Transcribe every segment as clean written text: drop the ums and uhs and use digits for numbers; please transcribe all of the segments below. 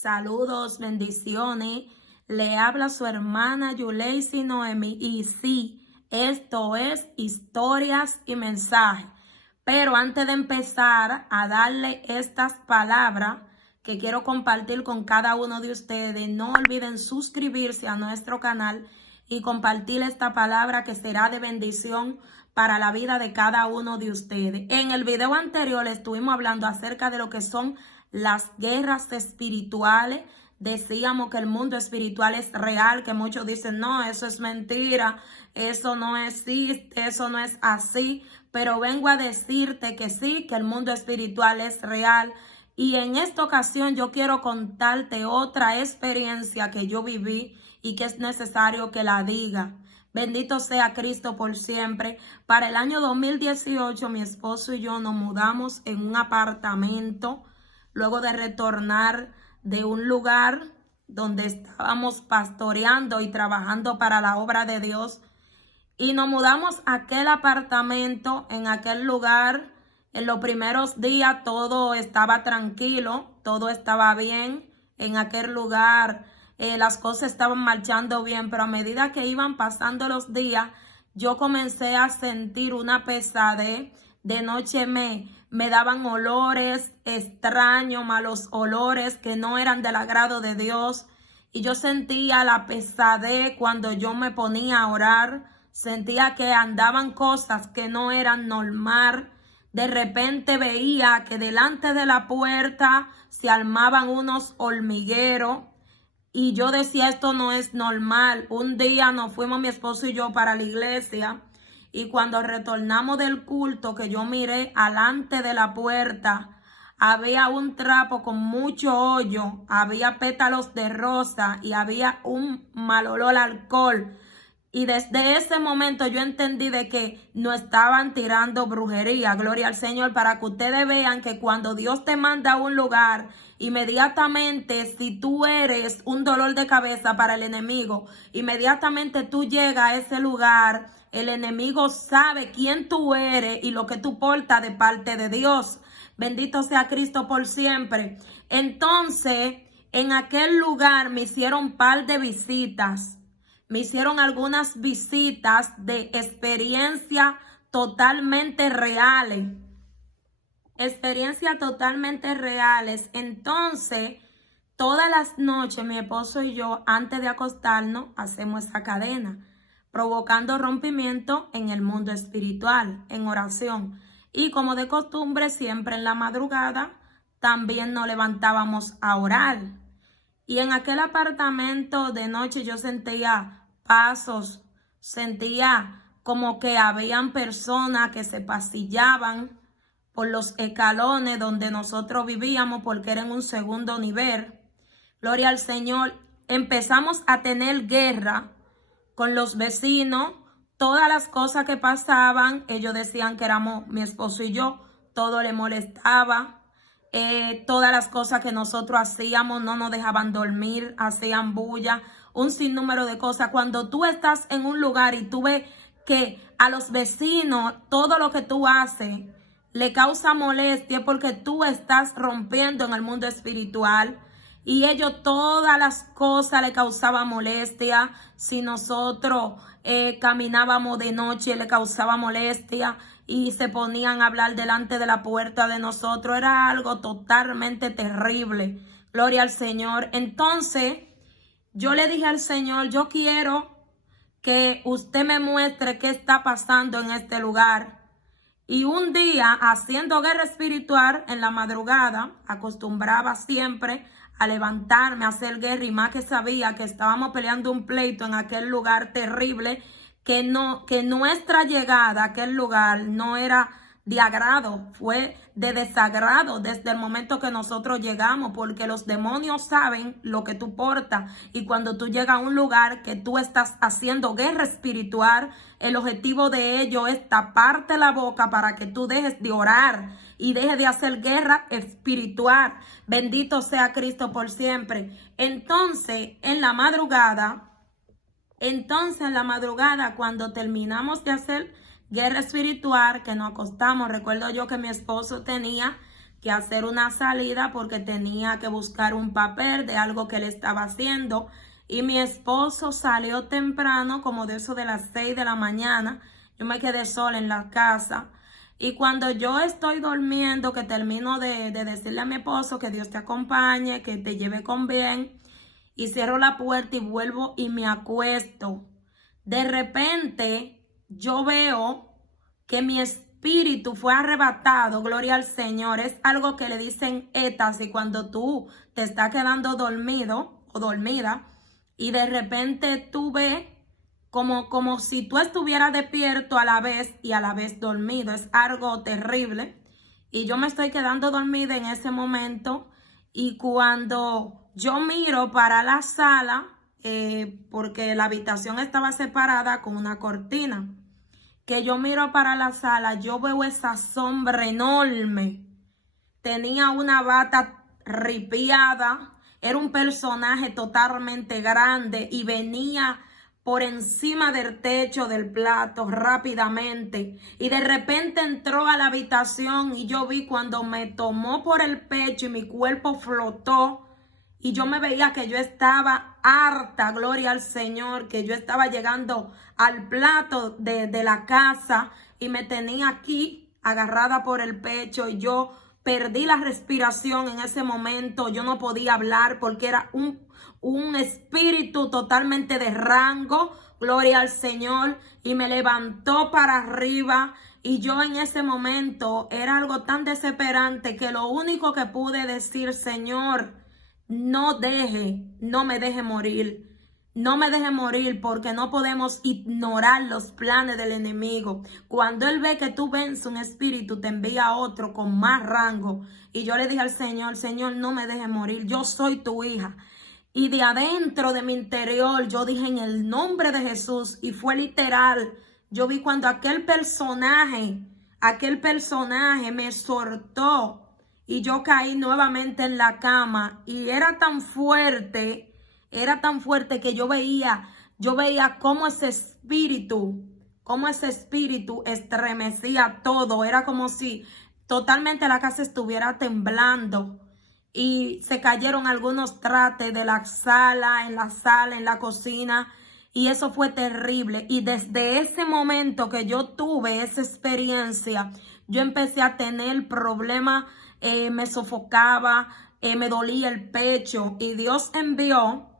Saludos, bendiciones. Le habla su hermana Yuleisi Noemi y sí, esto es historias y mensajes. Pero antes de empezar a darle estas palabras que quiero compartir con cada uno de ustedes, no olviden suscribirse a nuestro canal y compartir esta palabra que será de bendición para la vida de cada uno de ustedes. En el video anterior estuvimos hablando acerca de lo que son las guerras espirituales. Decíamos que el mundo espiritual es real, que muchos dicen, no, eso es mentira, eso no existe, eso no es así. Pero vengo a decirte que sí, que el mundo espiritual es real. Y en esta ocasión yo quiero contarte otra experiencia que yo viví y que es necesario que la diga. Bendito sea Cristo por siempre. Para el año 2018, mi esposo y yo nos mudamos en un apartamento luego de retornar de un lugar donde estábamos pastoreando y trabajando para la obra de Dios. Y nos mudamos a aquel apartamento, en aquel lugar. En los primeros días todo estaba tranquilo, todo estaba bien. En aquel lugar las cosas estaban marchando bien, pero a medida que iban pasando los días, yo comencé a sentir una pesadez. De noche me daban olores extraños, malos olores que no eran del agrado de Dios. Y yo sentía la pesadez cuando yo me ponía a orar. Sentía que andaban cosas que no eran normal. De repente veía que delante de la puerta se armaban unos hormigueros. Y yo decía, esto no es normal. Un día nos fuimos mi esposo y yo para la iglesia. Y cuando retornamos del culto, que yo miré alante de la puerta, había un trapo con mucho hoyo, había pétalos de rosa y había un mal olor a alcohol. Y desde ese momento yo entendí de que no estaban tirando brujería, gloria al Señor, para que ustedes vean que cuando Dios te manda a un lugar, inmediatamente si tú eres un dolor de cabeza para el enemigo, inmediatamente tú llegas a ese lugar, el enemigo sabe quién tú eres y lo que tú portas de parte de Dios. Bendito sea Cristo por siempre. Entonces, en aquel lugar me hicieron un par de visitas. Me hicieron algunas visitas de experiencia totalmente reales. Experiencias totalmente reales. Entonces, todas las noches mi esposo y yo, antes de acostarnos, hacemos esa cadena, provocando rompimiento en el mundo espiritual, en oración. Y como de costumbre, siempre en la madrugada, también nos levantábamos a orar. Y en aquel apartamento de noche yo sentía pasos, sentía como que habían personas que se pasillaban por los escalones donde nosotros vivíamos porque era en un segundo nivel. Gloria al Señor. Empezamos a tener guerra con los vecinos. Todas las cosas que pasaban, ellos decían que éramos mi esposo y yo, todo le molestaba. Todas las cosas que nosotros hacíamos no nos dejaban dormir, hacían bulla, un sinnúmero de cosas. Cuando tú estás en un lugar y tú ves que a los vecinos todo lo que tú haces le causa molestia porque tú estás rompiendo en el mundo espiritual y ellos todas las cosas le causaban molestia. Si nosotros caminábamos de noche le causaba molestia y se ponían a hablar delante de la puerta de nosotros. Era algo totalmente terrible. Gloria al Señor. Entonces, yo le dije al Señor, yo quiero que usted me muestre qué está pasando en este lugar. Y un día, haciendo guerra espiritual en la madrugada, acostumbraba siempre a levantarme, a hacer guerra, y más que sabía que estábamos peleando un pleito en aquel lugar terrible, que nuestra llegada a aquel lugar no era de agrado, fue de desagrado desde el momento que nosotros llegamos, porque los demonios saben lo que tú portas, y cuando tú llegas a un lugar que tú estás haciendo guerra espiritual, el objetivo de ello es taparte la boca para que tú dejes de orar y dejes de hacer guerra espiritual. Bendito sea Cristo por siempre. Entonces, en la madrugada, cuando terminamos de hacer guerra espiritual, que nos acostamos, recuerdo yo que mi esposo tenía que hacer una salida porque tenía que buscar un papel de algo que él estaba haciendo. Y mi esposo salió temprano, como de eso de las 6 de la mañana. Yo me quedé sola en la casa. Y cuando yo estoy durmiendo, que termino de decirle a mi esposo que Dios te acompañe, que te lleve con bien, y cierro la puerta y vuelvo y me acuesto. De repente yo veo que mi espíritu fue arrebatado, gloria al Señor. Es algo que le dicen éxtasis cuando tú te estás quedando dormido o dormida y de repente tú ves como si tú estuvieras despierto a la vez y a la vez dormido. Es algo terrible. Y yo me estoy quedando dormida en ese momento y cuando yo miro para la sala, porque la habitación estaba separada con una cortina, que yo miro para la sala, yo veo esa sombra enorme. Tenía una bata ripiada, era un personaje totalmente grande y venía por encima del techo del plato rápidamente. Y de repente entró a la habitación y yo vi cuando me tomó por el pecho y mi cuerpo flotó. Y yo me veía que yo estaba harta, gloria al Señor, que yo estaba llegando al plato de la casa y me tenía aquí agarrada por el pecho y yo perdí la respiración en ese momento. Yo no podía hablar porque era un espíritu totalmente de rango, gloria al Señor, y me levantó para arriba. Y yo en ese momento era algo tan desesperante que lo único que pude decir, Señor, no me deje morir. No me deje morir porque no podemos ignorar los planes del enemigo. Cuando él ve que tú vences un espíritu, te envía a otro con más rango. Y yo le dije al Señor, Señor, no me deje morir. Yo soy tu hija. Y de adentro de mi interior, yo dije en el nombre de Jesús. Y fue literal. Yo vi cuando aquel personaje me soltó. Y yo caí nuevamente en la cama y era tan fuerte que yo veía cómo ese espíritu estremecía todo. Era como si totalmente la casa estuviera temblando y se cayeron algunos trastes de la sala, en la cocina. Y eso fue terrible. Y desde ese momento que yo tuve esa experiencia, yo empecé a tener problemas. Me sofocaba, me dolía el pecho y Dios envió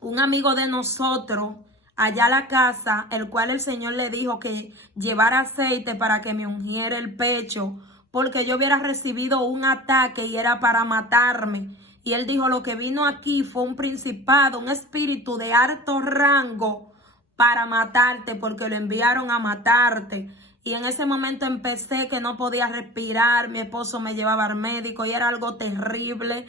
un amigo de nosotros allá a la casa, el cual el Señor le dijo que llevara aceite para que me ungiera el pecho, porque yo hubiera recibido un ataque y era para matarme. Y él dijo, lo que vino aquí fue un principado, un espíritu de alto rango para matarte, porque lo enviaron a matarte. Y en ese momento empecé que no podía respirar, mi esposo me llevaba al médico y era algo terrible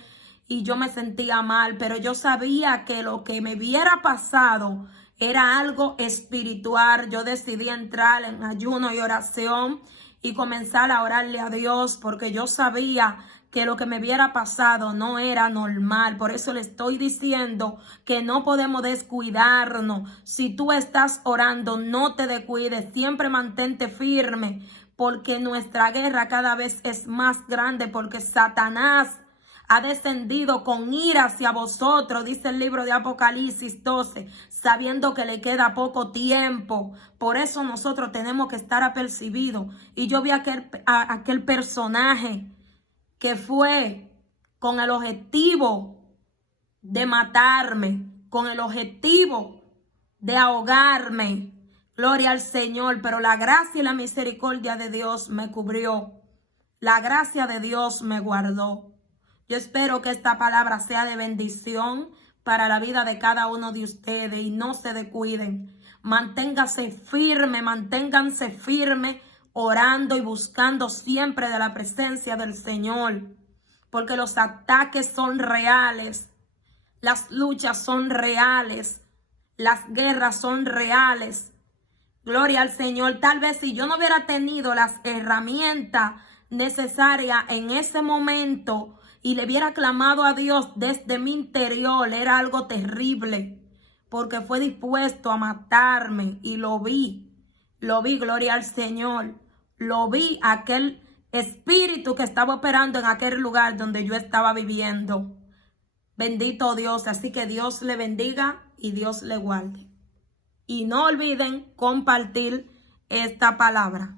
y yo me sentía mal, pero yo sabía que lo que me hubiera pasado era algo espiritual. Yo decidí entrar en ayuno y oración y comenzar a orarle a Dios porque yo sabía que lo que me hubiera pasado no era normal. Por eso le estoy diciendo que no podemos descuidarnos. Si tú estás orando, no te descuides. Siempre mantente firme porque nuestra guerra cada vez es más grande porque Satanás ha descendido con ira hacia vosotros, dice el libro de Apocalipsis 12, sabiendo que le queda poco tiempo. Por eso nosotros tenemos que estar apercibidos. Y yo vi a aquel personaje que fue con el objetivo de matarme, con el objetivo de ahogarme. Gloria al Señor, pero la gracia y la misericordia de Dios me cubrió. La gracia de Dios me guardó. Yo espero que esta palabra sea de bendición para la vida de cada uno de ustedes y no se descuiden. Manténganse firme, orando y buscando siempre de la presencia del Señor, porque los ataques son reales, las luchas son reales, las guerras son reales. Gloria al Señor. Tal vez si yo no hubiera tenido las herramientas necesarias en ese momento y le hubiera clamado a Dios desde mi interior, era algo terrible, porque fue dispuesto a matarme y lo vi, gloria al Señor. Lo vi, aquel espíritu que estaba operando en aquel lugar donde yo estaba viviendo. Bendito Dios, así que Dios le bendiga y Dios le guarde. Y no olviden compartir esta palabra.